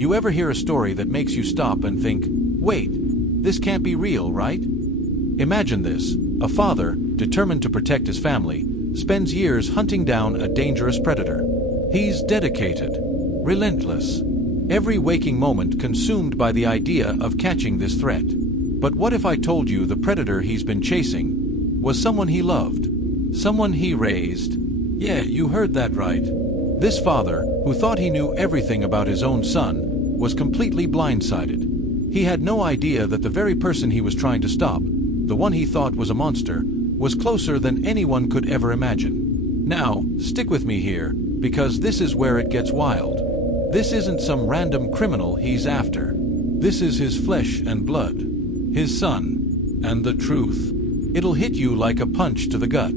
You ever hear a story that makes you stop and think, wait, this can't be real, right? Imagine this. A father, determined to protect his family, spends years hunting down a dangerous predator. He's dedicated, relentless, every waking moment consumed by the idea of catching this threat. But what if I told you the predator he's been chasing was someone he loved, someone he raised? Yeah, you heard that right. This father, who thought he knew everything about his own son, was completely blindsided. He had no idea that the very person he was trying to stop, the one he thought was a monster, was closer than anyone could ever imagine. Now, stick with me here, because this is where it gets wild. This isn't some random criminal he's after. This is his flesh and blood, his son, and the truth. It'll hit you like a punch to the gut.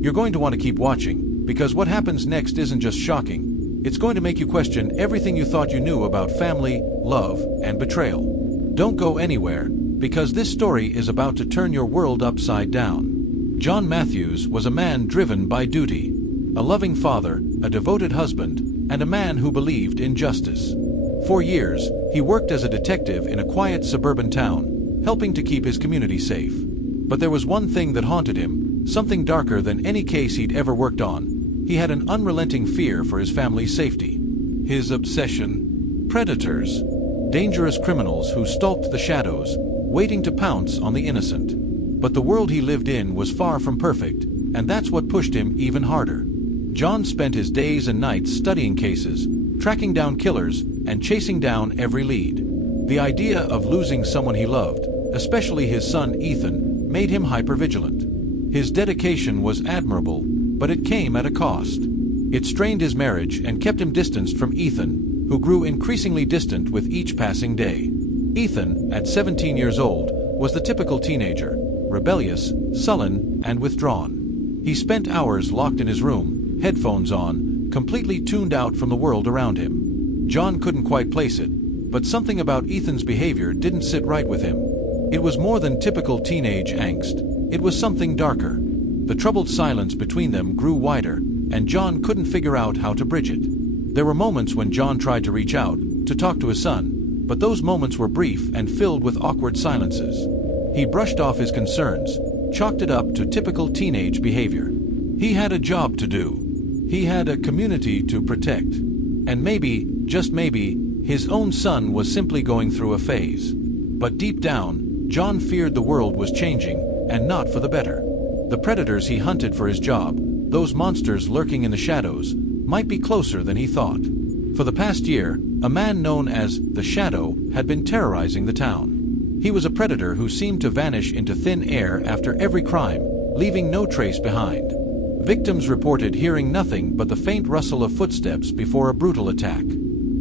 You're going to want to keep watching, because what happens next isn't just shocking. It's going to make you question everything you thought you knew about family, love, and betrayal. Don't go anywhere, because this story is about to turn your world upside down. John Matthews was a man driven by duty, a loving father, a devoted husband, and a man who believed in justice. For years, he worked as a detective in a quiet suburban town, helping to keep his community safe. But there was one thing that haunted him, something darker than any case he'd ever worked on. He had an unrelenting fear for his family's safety. His obsession: predators, dangerous criminals who stalked the shadows, waiting to pounce on the innocent. But the world he lived in was far from perfect, and that's what pushed him even harder. John spent his days and nights studying cases, tracking down killers, and chasing down every lead. The idea of losing someone he loved, especially his son Ethan, made him hypervigilant. His dedication was admirable, but it came at a cost. It strained his marriage and kept him distanced from Ethan, who grew increasingly distant with each passing day. Ethan, at 17 years old, was the typical teenager, rebellious, sullen, and withdrawn. He spent hours locked in his room, headphones on, completely tuned out from the world around him. John couldn't quite place it, but something about Ethan's behavior didn't sit right with him. It was more than typical teenage angst. It was something darker. The troubled silence between them grew wider, and John couldn't figure out how to bridge it. There were moments when John tried to reach out, to talk to his son, but those moments were brief and filled with awkward silences. He brushed off his concerns, chalked it up to typical teenage behavior. He had a job to do. He had a community to protect. And maybe, just maybe, his own son was simply going through a phase. But deep down, John feared the world was changing, and not for the better. The predators he hunted for his job, those monsters lurking in the shadows, might be closer than he thought. For the past year, a man known as the Shadow had been terrorizing the town. He was a predator who seemed to vanish into thin air after every crime, leaving no trace behind. Victims reported hearing nothing but the faint rustle of footsteps before a brutal attack.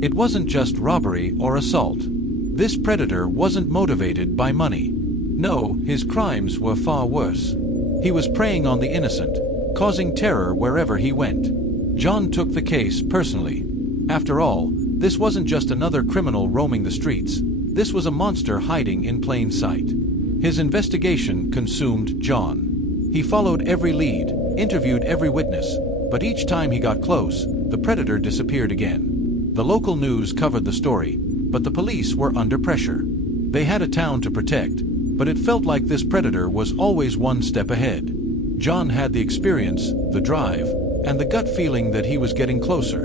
It wasn't just robbery or assault. This predator wasn't motivated by money. No, his crimes were far worse. He was preying on the innocent, causing terror wherever he went. John took the case personally. After all, this wasn't just another criminal roaming the streets. This was a monster hiding in plain sight. His investigation consumed John. He followed every lead, interviewed every witness, but each time he got close, the predator disappeared again. The local news covered the story, but the police were under pressure. They had a town to protect, but it felt like this predator was always one step ahead. John had the experience, the drive, and the gut feeling that he was getting closer.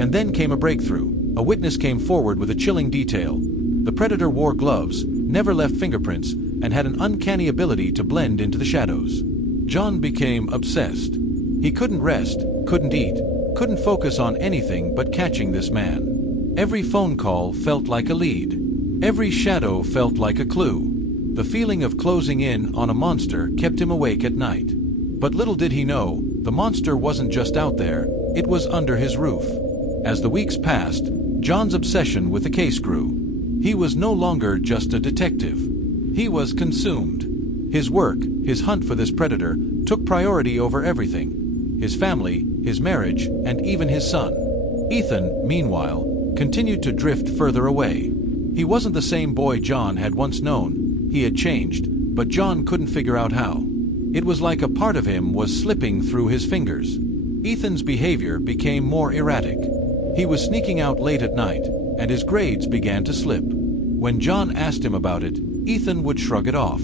And then came a breakthrough. A witness came forward with a chilling detail. The predator wore gloves, never left fingerprints, and had an uncanny ability to blend into the shadows. John became obsessed. He couldn't rest, couldn't eat, couldn't focus on anything but catching this man. Every phone call felt like a lead. Every shadow felt like a clue. The feeling of closing in on a monster kept him awake at night. But little did he know, the monster wasn't just out there, it was under his roof. As the weeks passed, John's obsession with the case grew. He was no longer just a detective. He was consumed. His work, his hunt for this predator, took priority over everything. His family, his marriage, and even his son. Ethan, meanwhile, continued to drift further away. He wasn't the same boy John had once known. He had changed, but John couldn't figure out how. It was like a part of him was slipping through his fingers. Ethan's behavior became more erratic. He was sneaking out late at night, and his grades began to slip. When John asked him about it, Ethan would shrug it off.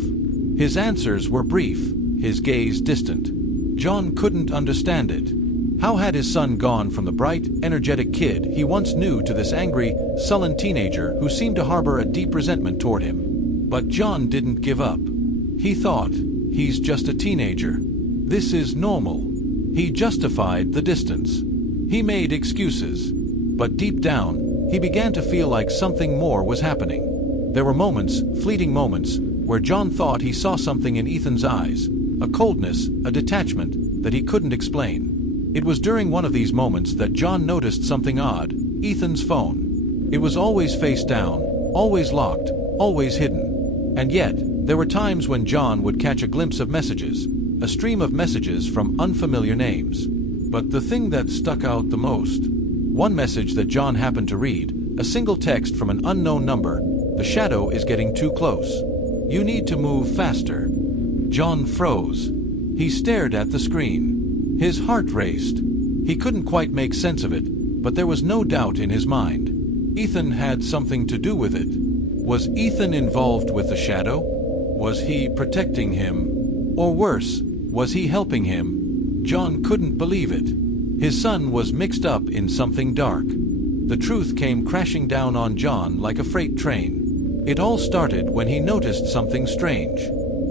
His answers were brief, his gaze distant. John couldn't understand it. How had his son gone from the bright, energetic kid he once knew to this angry, sullen teenager who seemed to harbor a deep resentment toward him? But John didn't give up. He thought, he's just a teenager. This is normal. He justified the distance. He made excuses. But deep down, he began to feel like something more was happening. There were moments, fleeting moments, where John thought he saw something in Ethan's eyes, a coldness, a detachment, that he couldn't explain. It was during one of these moments that John noticed something odd: Ethan's phone. It was always face down, always locked, always hidden. And yet, there were times when John would catch a glimpse of messages, a stream of messages from unfamiliar names. But the thing that stuck out the most, one message that John happened to read, a single text from an unknown number: "The shadow is getting too close. You need to move faster." John froze. He stared at the screen. His heart raced. He couldn't quite make sense of it, but there was no doubt in his mind. Ethan had something to do with it. Was Ethan involved with the shadow? Was he protecting him? Or worse, was he helping him? John couldn't believe it. His son was mixed up in something dark. The truth came crashing down on John like a freight train. It all started when he noticed something strange.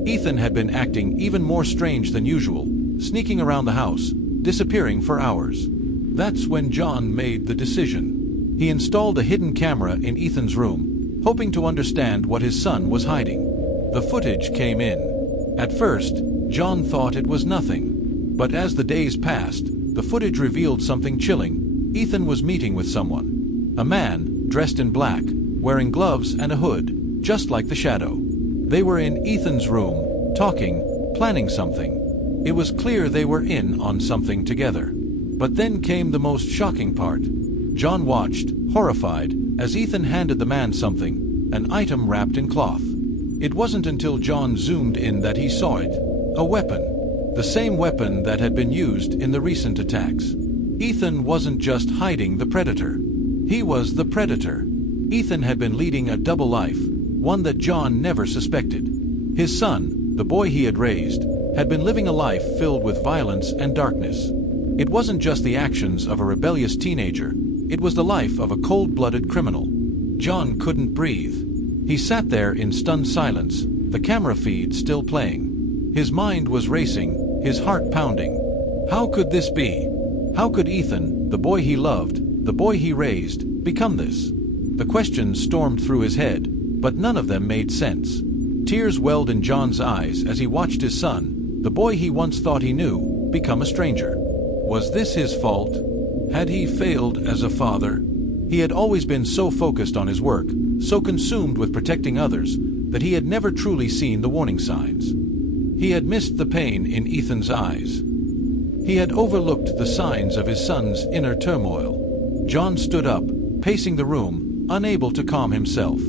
Ethan had been acting even more strange than usual, sneaking around the house, disappearing for hours. That's when John made the decision. He installed a hidden camera in Ethan's room, hoping to understand what his son was hiding. The footage came in. At first, John thought it was nothing. But as the days passed, the footage revealed something chilling. Ethan was meeting with someone. A man, dressed in black, wearing gloves and a hood, just like the shadow. They were in Ethan's room, talking, planning something. It was clear they were in on something together. But then came the most shocking part. John watched, horrified, as Ethan handed the man something, an item wrapped in cloth. It wasn't until John zoomed in that he saw it. A weapon. The same weapon that had been used in the recent attacks. Ethan wasn't just hiding the predator. He was the predator. Ethan had been leading a double life, one that John never suspected. His son, the boy he had raised, had been living a life filled with violence and darkness. It wasn't just the actions of a rebellious teenager, it was the life of a cold-blooded criminal. John couldn't breathe. He sat there in stunned silence, the camera feed still playing. His mind was racing, his heart pounding. How could this be? How could Ethan, the boy he loved, the boy he raised, become this? The questions stormed through his head, but none of them made sense. Tears welled in John's eyes as he watched his son, the boy he once thought he knew, become a stranger. Was this his fault? Had he failed as a father? He had always been so focused on his work, so consumed with protecting others, that he had never truly seen the warning signs. He had missed the pain in Ethan's eyes. He had overlooked the signs of his son's inner turmoil. John stood up, pacing the room, unable to calm himself.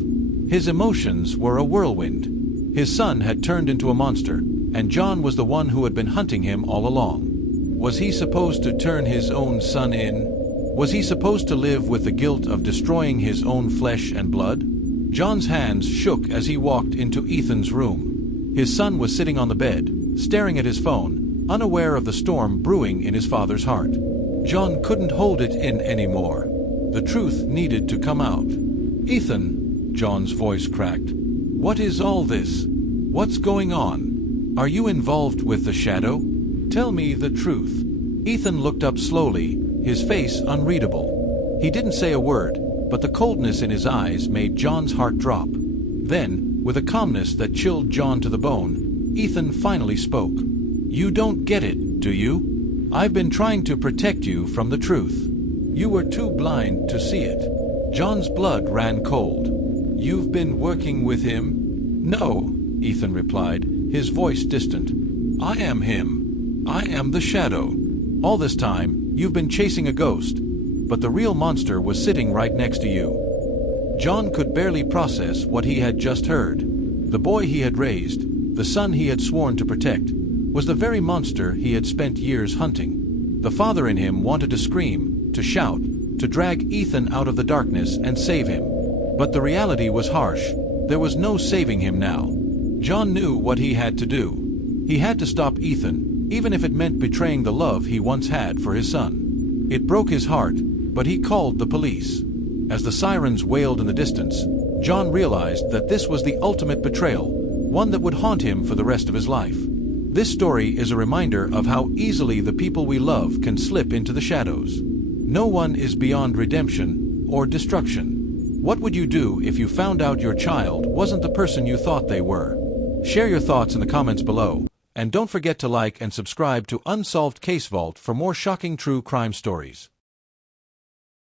His emotions were a whirlwind. His son had turned into a monster, and John was the one who had been hunting him all along. Was he supposed to turn his own son in? Was he supposed to live with the guilt of destroying his own flesh and blood? John's hands shook as he walked into Ethan's room. His son was sitting on the bed, staring at his phone, unaware of the storm brewing in his father's heart. John couldn't hold it in anymore. The truth needed to come out. "Ethan," John's voice cracked. "What is all this? What's going on? Are you involved with the shadow? Tell me the truth." Ethan looked up slowly, his face unreadable. He didn't say a word, but the coldness in his eyes made John's heart drop. Then, with a calmness that chilled John to the bone, Ethan finally spoke. "You don't get it, do you? I've been trying to protect you from the truth. You were too blind to see it." John's blood ran cold. "You've been working with him?" "No," Ethan replied, his voice distant. "I am him. I am the shadow. All this time, you've been chasing a ghost, but the real monster was sitting right next to you." John could barely process what he had just heard. The boy he had raised, the son he had sworn to protect, was the very monster he had spent years hunting. The father in him wanted to scream, to shout, to drag Ethan out of the darkness and save him. But the reality was harsh. There was no saving him now. John knew what he had to do. He had to stop Ethan, even if it meant betraying the love he once had for his son. It broke his heart, but he called the police. As the sirens wailed in the distance, John realized that this was the ultimate betrayal, one that would haunt him for the rest of his life. This story is a reminder of how easily the people we love can slip into the shadows. No one is beyond redemption or destruction. What would you do if you found out your child wasn't the person you thought they were? Share your thoughts in the comments below, and don't forget to like and subscribe to Unsolved Case Vault for more shocking true crime stories.